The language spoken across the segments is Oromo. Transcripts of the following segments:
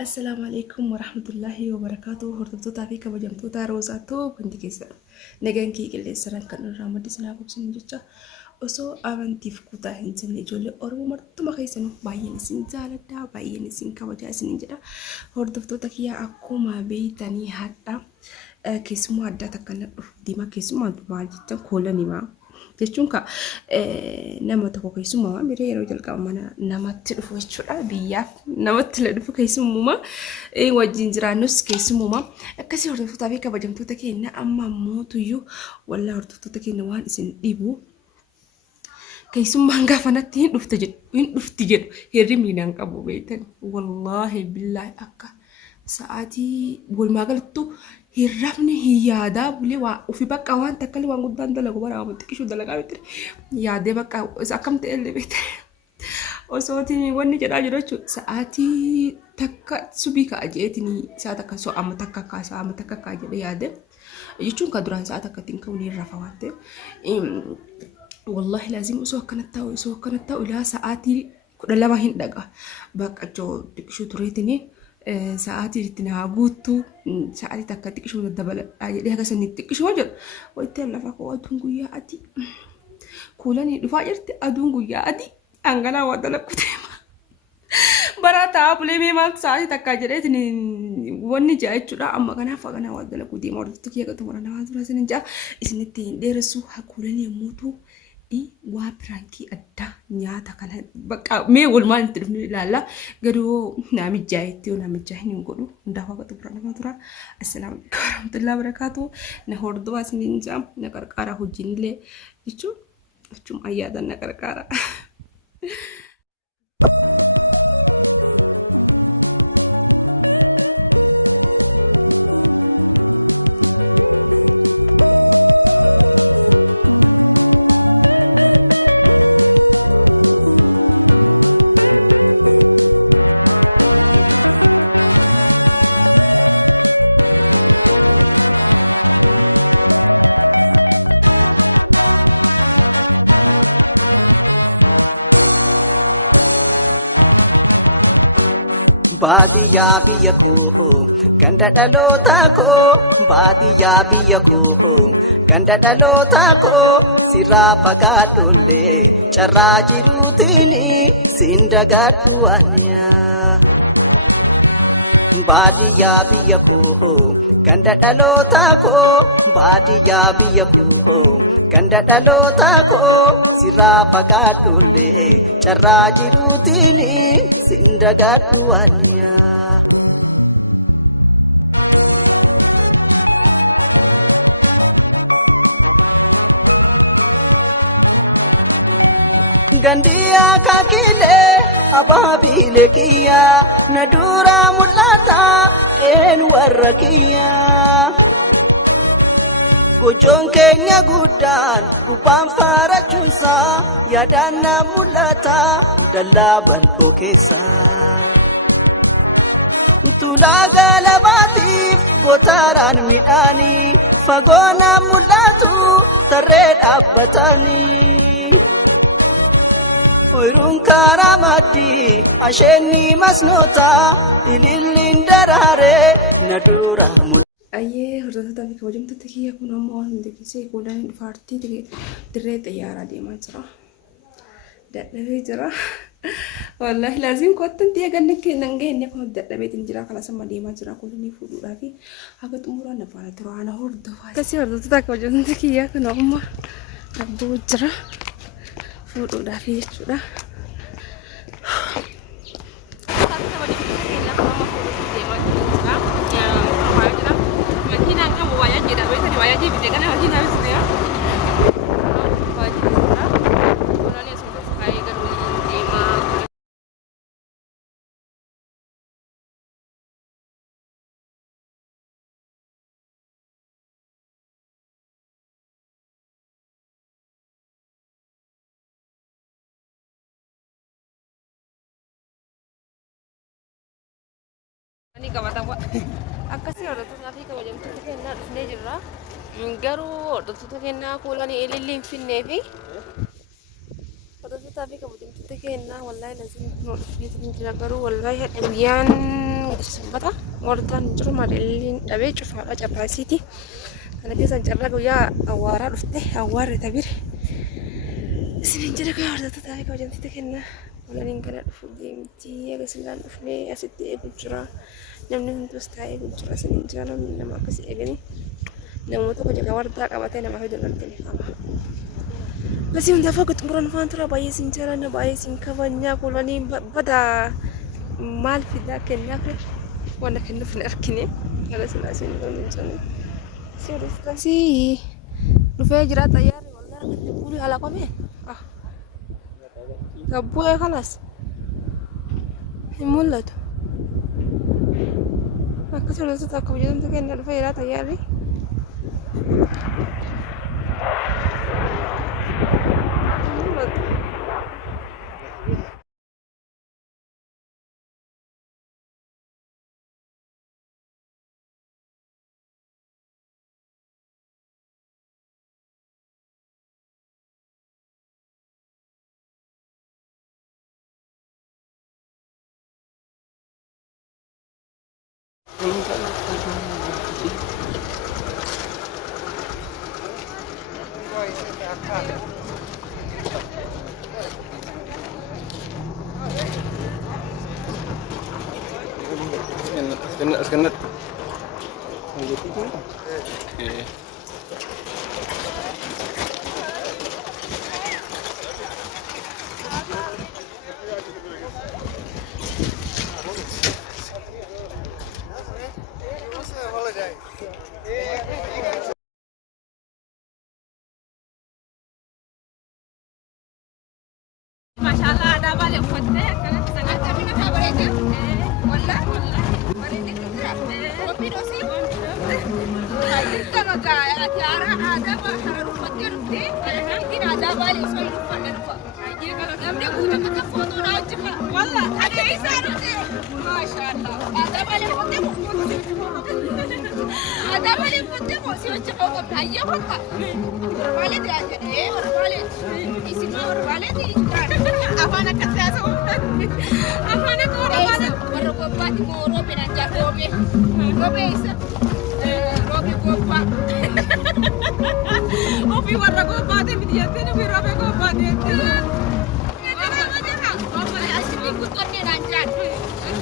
السلام عليكم ورحمة الله وبركاته. هردفتوتا في كبجمتوتا روزاتو بنتي كيسر نجان كي كل سران كانوا رامد سنا بوكسين جتا osoo amantiif kutaa hin seenne ijoollee Oromoo martuma keessanuu baay'een isin jaaladha, baay'een isin kabajaa isinin jedha. Hordoftoota kiyyaa akkuma beeytanii hadha keessumaa addaa takka na dhufu diimaa keessumaa maal jecha koolanimaa jechuun ka nama tokko keessumaa miree yeroo jalqaba mana namatti dhufu jechuudha. Biyyaaf namatti la dhufu keessummaa wajjin jiraannus keessummaa akkasii hordoftoota fi kabajamtoota keenya amma mootuyyuu wallaa hordoftoota keenya waan isin dhibu keessummaan gaafanatti hin dhufti jedhu hirribni naan qabu beektan wallaahi billaahi akka sa'aatii walumaa galattu hirrabni hin yaadaa bulee waa ofii bakka waan takka waan guddaan dalagu bara waan xiqqishuu dalagaa beektan yaadee bakka akkam ta'e illee beektan osootiin wanni jedhaa jiru jechuudha sa'aatii takka subii ka'a jeetiin isaa takka so amma takka kaasaa amma takka kaa jedhee yaade jechuun ka duraan sa'a takka ittiin ka'uun hin rafa waan ta'eef والله لازم أسوق كانت تاو إلى ساعاتي كل لما هندقة بق أجو شو تريتني ساعاتي جتنا عبوتو ساعاتي تكتك شو الدبل ليه كسر نتك شو وجد ويتلا فكوا أدونغو يا أدي كولاني رفاجرت أدونغو يا أدي أنغنا ودلا كتيما برا تابلي ميمال ساعاتي تكاجرتني وني جاي ترى أما كنا فكنا ودلا كتيما ورتك يا كتومرنا ما ترى سنجا إسنتين درسوا هكولاني يموتوا waa birankii addaa nyaata kana bakka mee walumaan itti dhufne ilaalla garuu naamijjaayetti yoo naamijjaa hin godhu hundaaf akka xumura nama tura. Assalaamu alaikum warahmatullahi wabarakatuh. Na hordofaa isiniin jaam na qarqaara hojiinillee jechuun ayyaadan na qarqaara. Baadiyyaa biyya koo ganda dhalootaa koo baadiyyaa biyya koo ganda dhalootaa koo sirraa fagaadhollee carraa jiruutiin siin dagaadhu aniyaa. Baadiyyaa biyya koo ganda dhalootaa koo baadiyyaa biyya koo ganda dhalootaa koo sirraa fagaadhollee carraa jiruutiin siin dagaadhu aniyaa. Gandiya kakile ababile kiya nadura mulata en warrakiya Gojoon keenya guddaan gubbaan faarachuunsa yaadaan mulata dallaa bal'oo keessa Tulaa galabaatiif gootaraan midhaanii fagoona mul'atu tarree dhaabbatanii. Oyruun karaa maddii asheenni masnoota ililliin daraaree na dura mul'ata. Ayyee hordoftoota fi kabajamtoota kiyya kun ammoo waan hundi keessee goodaan dhufaartii dirree xiyyaaraa deemaa jira. Dadhabee jira. Wallahi laazim kottan tiya ganne kennan genne kun dadhabeetiin jira kala sama deemaa jira koolanii fuudhuudhaa fi haga xumuraa na faana tura ana hordofaa. Akkasii hordoftoota kabajamtoota kiyya kun ammoo dhabbuu jira. Fuudhuudhaa fi jechuudha. Ini kawan tahu akka si hordoftoota fi kabajamtoota keenyaa dhufnee jirra. Garuu hordoftoota keenyaa kuulanii ililliin finnee fi hordoftoota fi kabajamtoota keenyaa wallahi lazim dhufnee jira garuu wallahi guyyaan Sumbata wardaan jiru maaliin dhabee cufaadha cabaasiiti. Kana keessan carraa guyyaa awwaaraa dhufte awwaarri tabir. Isin jira kaa hordofta taa'ee kabajamtite kenna. Waliin kana dhufu deemti agarsiisaan dhufnee asitti eegu jira. Namni hundus taa'ee eegu jira. Isin jira namni nama akkasii eeganii namoota hojii wardaa qabatee nama hedduu namatti ni qaba. Lasii hundaa fagoo xumuran faan tura baay'ee sin jaalladha baay'ee sin kabajaa waliin bada maal fidaa kennaaf waan kennuuf hin argine gara silaasiin loon hin Sirriiskasii dhufee jira xayyaarri waldaa argatte buulii haala qomee gabbu'ee kanas hin mul'atu akka sirriistoota akka hojjetamtu kenna dhufee jira xayyaarri. Eskenet. Masyaallah ada balik foto kan sangat kami nak balik je. Wallah balik ni kita. Kopi dosi. Kita nak acara ada baharu foto ni. Kita ada balik soal foto. Namanya guna kita foto nak cakap. Wallah ada isar ni. Masyaallah ada balik foto. Ada balik foto si macam kau ayah foto. Balik dia jadi balik. Isi mau balik ni. Afana kasasa afana ko afana warro ko pati mo robe na ja robe isa robe ko pa ofi warro ko pati mi dia tene mi robe ko pati asli ko tonne na ja ke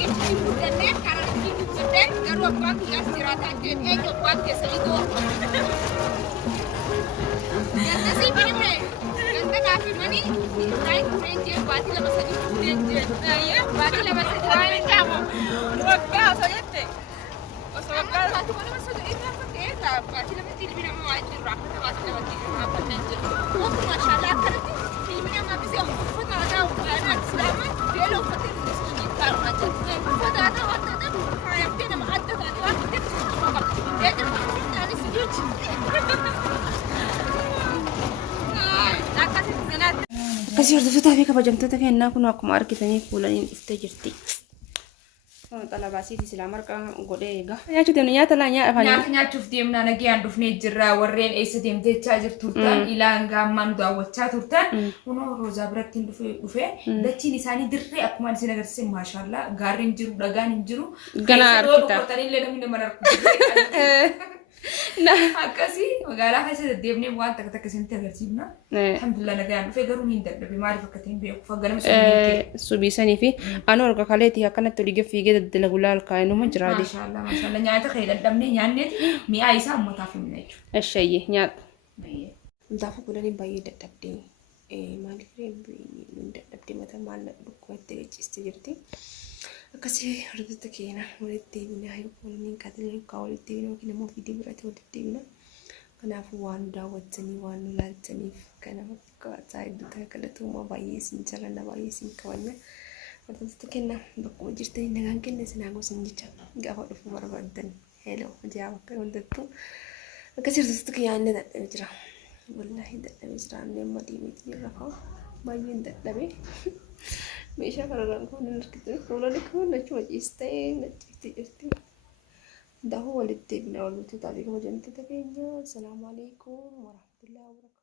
ko tene kara ki ko tene garo pa ki asirata ke e ko pa ke sai do ya nasi bini Kafi mani, naik ranger, bati lama saja ranger. Ya, bati lama saja ranger. Waktu saja teh. Waktu satu mana masuk itu apa teh? Bati lama tiga bina mau aja rakyat bati lama tiga apa ranger. Oh, masyaallah kerja. Tiga bina mau bisa untuk ada orang selamat. Dia lo foto di sini kalau aja. Foto ada waktu ada kayak dia nama ada tadi waktu dia apa? Dia tu dari sini. Kasih hordoftoota fi kabajamtoota kennaa kun akkuma argitanii fuulaniin dhuftee jirti. Xalabaasiiti silaa marqaa godhee egaa. Nyaachuuf deemna nyaata laa nyaachuuf deemna nagaan dhufnee jirra warreen eessa deemtechaa jirturtan ilaan gaammaan daawwachaa turtan kunoo roozaa biratti dhufee dachiin isaanii dirree akkuma isin agarsiise maashaallah gaarreen jiru dhagaan hin jiru. Ganaa argita. Illee namni nama argu. Akkasii magaalaa keessa deemnee waan takka isinitti agarsiifna. Alhamdulillah nagaan dhufee garuu hin dadhabe maaliif akka ta'in beeku fagganama subiisanii fi anu orga kaleetii akkanatti olii fiigee daddala gulaa alkaa'inuma jiraate. Maashaallah nyaata ka'ee dadhabnee nyaanneeti mi'aa isaa ummataaf himna jechuudha. Ashayye nyaata. Hundaafuu godhanii baay'ee dadhabdee maaliif hin dadhabdee mata maal dhukkubatti gachiiste jirti. Akkasii hordoftoota keenya walitti deebinaa yookiin kaatilee walitti deebinaa yookiin immoo viidiyoo biraatti walitti deebinaa. Kanaafuu waan daawwattanii waan nu ilaaltaniif kana fakkaataa hedduu ta'e kadhatuuma baay'ee isin jaalladha baay'ee isin kabajna. Hordoftoota keenya bakkuma jirtanii nagaan kenna isin gosan jecha gaafa dhufuu barbaaddan hello hojii bakka hundattuu akkasii hordoftoota keenya inni dadhabee jira. Wallaahi dadhabee jira inni amma deemeetii jirra fa'aa baay'een dadhabee. Meeshaa kanarraan kun hin argitan fuulonni kun achuma ciistee nachiifte jirti. Hundaafuu walitti deebinaa walitti taatee kabajamtoota keenya. Assalaamu alaikum warahmatullahi wabarakatuh.